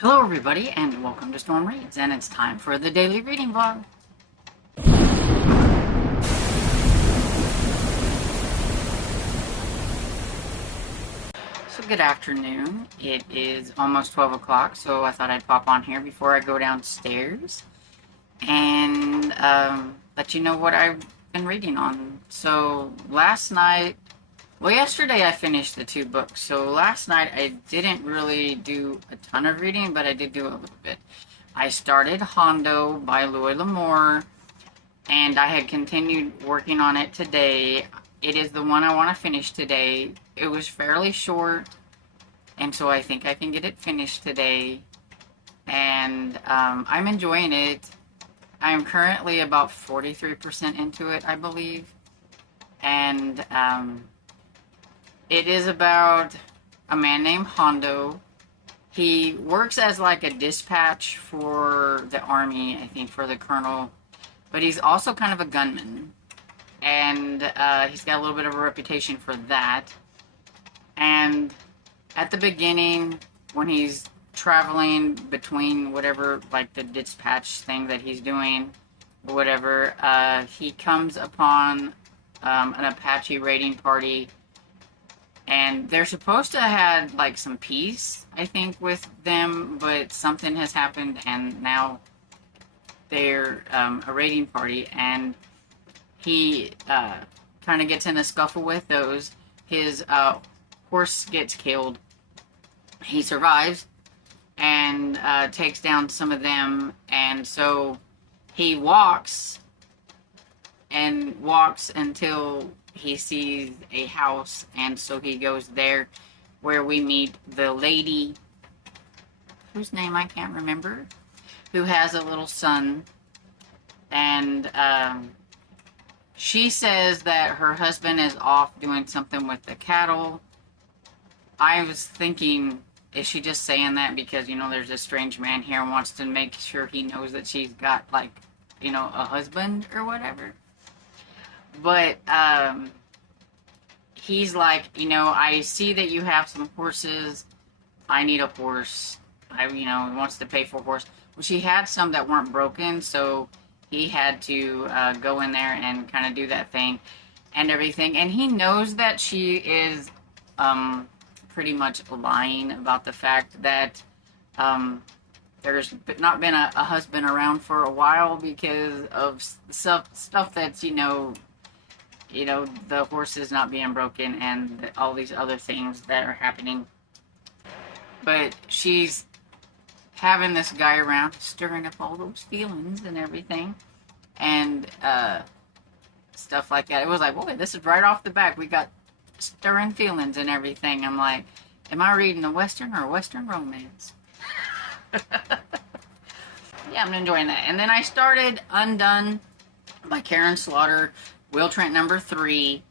Hello everybody and welcome to Storm Reads, and it's time for the daily reading vlog. So good afternoon. It is almost 12 o'clock, so I thought I'd pop on here before I go downstairs and let you know what I've been reading on. So yesterday I finished the 2 books. So last night I didn't really do a ton of reading, but I did do a little bit. I started Hondo by Louis L'Amour, and I had continued working on it today. It is the one I want to finish today. It was fairly short, and so I think I can get it finished today. And I'm enjoying it. I'm currently about 43% into it, I believe. And it is about a man named Hondo. He works as like a dispatch for the army, I think, for the colonel. But he's also kind of a gunman. And he's got a little bit of a reputation for that. And at the beginning, when he's traveling between whatever, like the dispatch thing that he's doing, or whatever, he comes upon an Apache raiding party. And they're supposed to have, like, some peace, I think, with them, but something has happened, and now they're a raiding party, and he kind of gets in a scuffle with those. His horse gets killed. He survives and takes down some of them, and so he walks until he sees a house, and so he goes there, where we meet the lady, whose name I can't remember, who has a little son, and she says that her husband is off doing something with the cattle. I was thinking, is she just saying that because, there's a strange man here and wants to make sure he knows that she's got, like, a husband or whatever? But he's like, I see that you have some horses. I need a horse. He wants to pay for a horse. Well, she had some that weren't broken, so he had to go in there and kind of do that thing and everything. And he knows that she is pretty much lying about the fact that there's not been a husband around for a while because of stuff that's, the horses not being broken and all these other things that are happening. But she's having this guy around, stirring up all those feelings and everything, and stuff like that. It was like, boy, this is right off the bat. We got stirring feelings and everything. I'm like, am I reading a Western or a Western romance? Yeah, I'm enjoying that. And then I started Undone by Karen Slaughter, Will Trent number 3.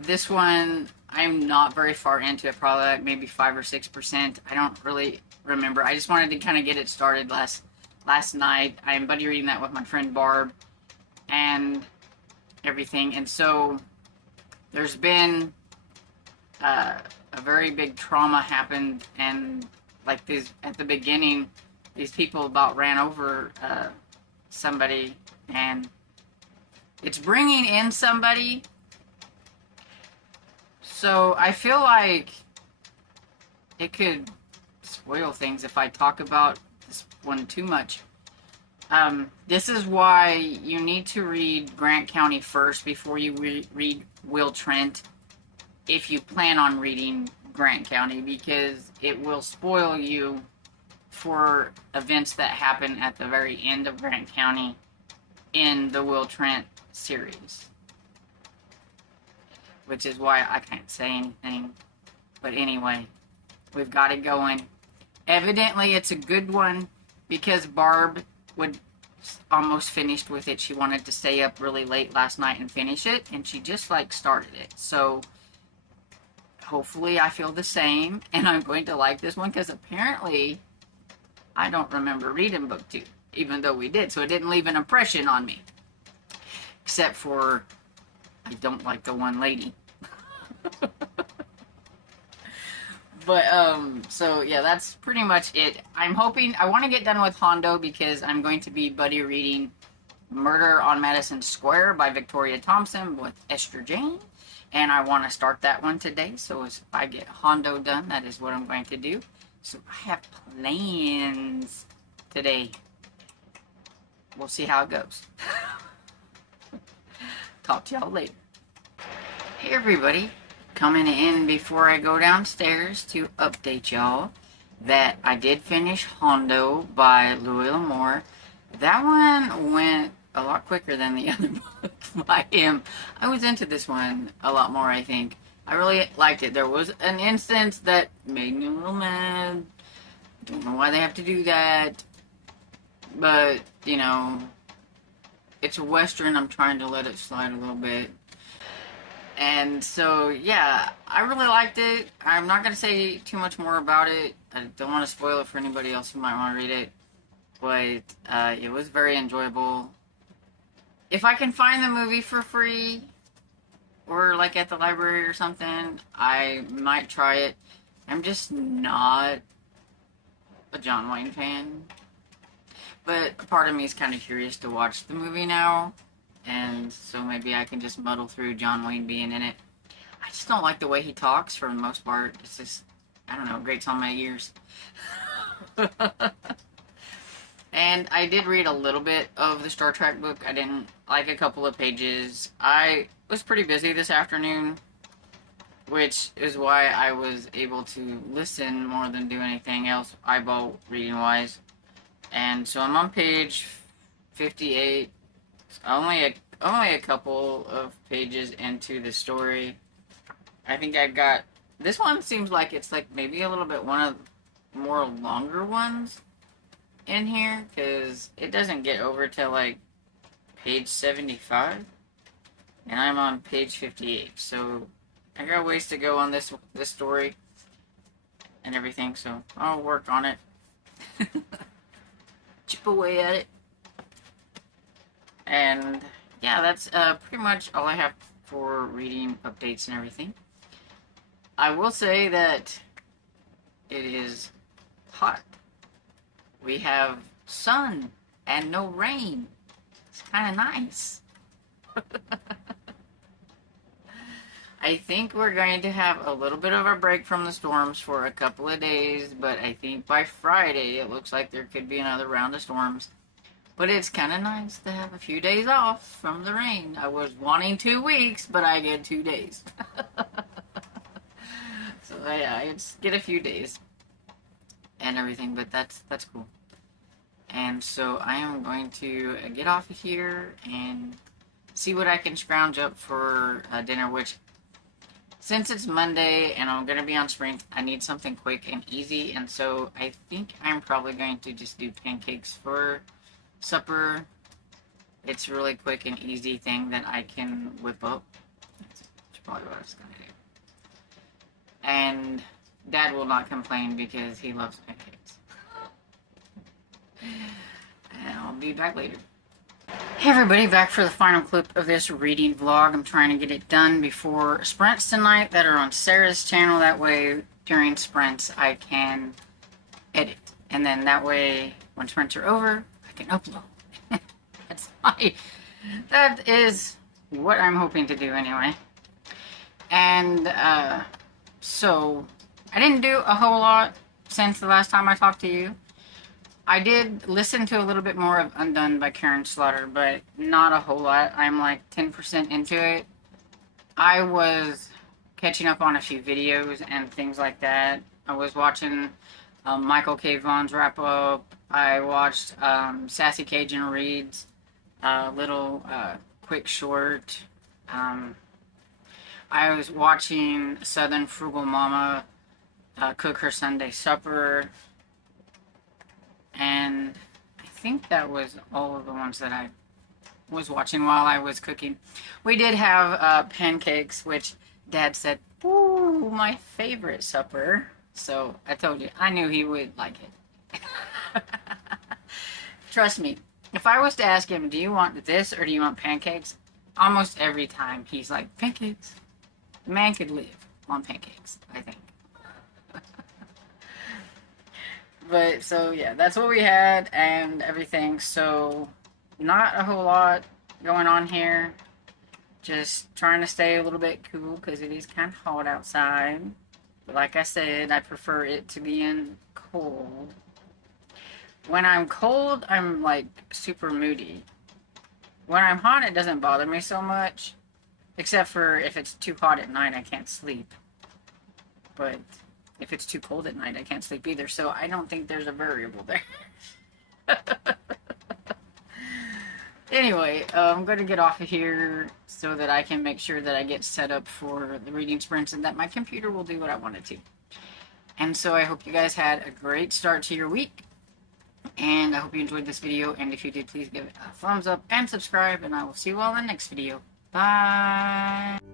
This one, I'm not very far into it, probably like maybe 5 or 6%. I don't really remember. I just wanted to kind of get it started last night. I'm buddy reading that with my friend Barb and everything. And so there's been a very big trauma happened, and like at the beginning, these people about ran over somebody, and it's bringing in somebody. So I feel like it could spoil things if I talk about this one too much. This is why you need to read Grant County first before you read Will Trent, if you plan on reading Grant County, because it will spoil you for events that happen at the very end of Grant County in the Will Trent series, which is why I can't say anything. But anyway, we've got it going. Evidently it's a good one, because Barb would almost finished with it. She wanted to stay up really late last night and finish it, and she just like started it. So hopefully I feel the same, and I'm going to like this one, because apparently I don't remember reading book 2, even though we did, so it didn't leave an impression on me. Except for, I don't like the one lady. But, so, yeah, that's pretty much it. I'm hoping, I want to get done with Hondo because I'm going to be buddy reading Murder on Madison Square by Victoria Thompson with Esther Jane. And I want to start that one today. So if I get Hondo done, that is what I'm going to do. So I have plans today. We'll see how it goes. Talk to y'all later. Hey everybody, coming in before I go downstairs to update y'all that I did finish Hondo by Louis L'Amour. That one went a lot quicker than the other book by him. I was into this one a lot more, I think. I really liked it. There was an instance that made me a little mad. Don't know why they have to do that. But, you know, it's a Western. I'm trying to let it slide a little bit. And so, yeah, I really liked it. I'm not going to say too much more about it. I don't want to spoil it for anybody else who might want to read it. But it was very enjoyable. If I can find the movie for free, or like at the library or something, I might try it. I'm just not a John Wayne fan. But a part of me is kind of curious to watch the movie now. And so maybe I can just muddle through John Wayne being in it. I just don't like the way he talks for the most part. It's just, I don't know, grates on my ears. And I did read a little bit of the Star Trek book. I didn't like a couple of pages. I was pretty busy this afternoon, which is why I was able to listen more than do anything else eyeball reading wise. And so I'm on page 58. It's only a couple of pages into the story. I think I got, this one seems like it's like maybe a little bit one of more longer ones in here, because it doesn't get over till like page 75, and I'm on page 58, so I got ways to go on this story and everything, so I'll work on it. Chip away at it. And yeah, that's pretty much all I have for reading updates and everything. I will say that it is hot. We have sun and no rain. It's kind of nice. I think we're going to have a little bit of a break from the storms for a couple of days, but I think by Friday it looks like there could be another round of storms. But it's kind of nice to have a few days off from the rain. I was wanting 2 weeks, but I get 2 days. So yeah, I just get a few days and everything, but that's cool. And so I am going to get off of here and see what I can scrounge up for dinner, which, since it's Monday and I'm going to be on sprint, I need something quick and easy, and so I think I'm probably going to just do pancakes for supper. It's a really quick and easy thing that I can whip up. That's probably what I was going to do. And Dad will not complain because he loves pancakes. And I'll be back later. Hey everybody, back for the final clip of this reading vlog. I'm trying to get it done before sprints tonight that are on Sarah's channel. That way, during sprints, I can edit. And then that way, when sprints are over, I can upload. That is what I'm hoping to do anyway. And, so, I didn't do a whole lot since the last time I talked to you. I did listen to a little bit more of Undone by Karen Slaughter, but not a whole lot. I'm like 10% into it. I was catching up on a few videos and things like that. I was watching Michael K. Vaughn's wrap up. I watched Sassy Cajun Reads little quick short. I was watching Southern Frugal Mama cook her Sunday supper. And I think that was all of the ones that I was watching while I was cooking. We did have pancakes, which Dad said, ooh, my favorite supper. So I told you, I knew he would like it. Trust me, if I was to ask him, do you want this or do you want pancakes? Almost every time he's like, pancakes. The man could live on pancakes, I think. But so yeah, that's what we had and everything. So not a whole lot going on here. Just trying to stay a little bit cool because it is kind of hot outside. But like I said, I prefer it to be in cold. When I'm cold, I'm like super moody. When I'm hot, it doesn't bother me so much. Except for if it's too hot at night, I can't sleep. But if it's too cold at night, I can't sleep either. So I don't think there's a variable there. Anyway, I'm going to get off of here so that I can make sure that I get set up for the reading sprints and that my computer will do what I want it to. And so I hope you guys had a great start to your week. And I hope you enjoyed this video. And if you did, please give it a thumbs up and subscribe. And I will see you all in the next video. Bye.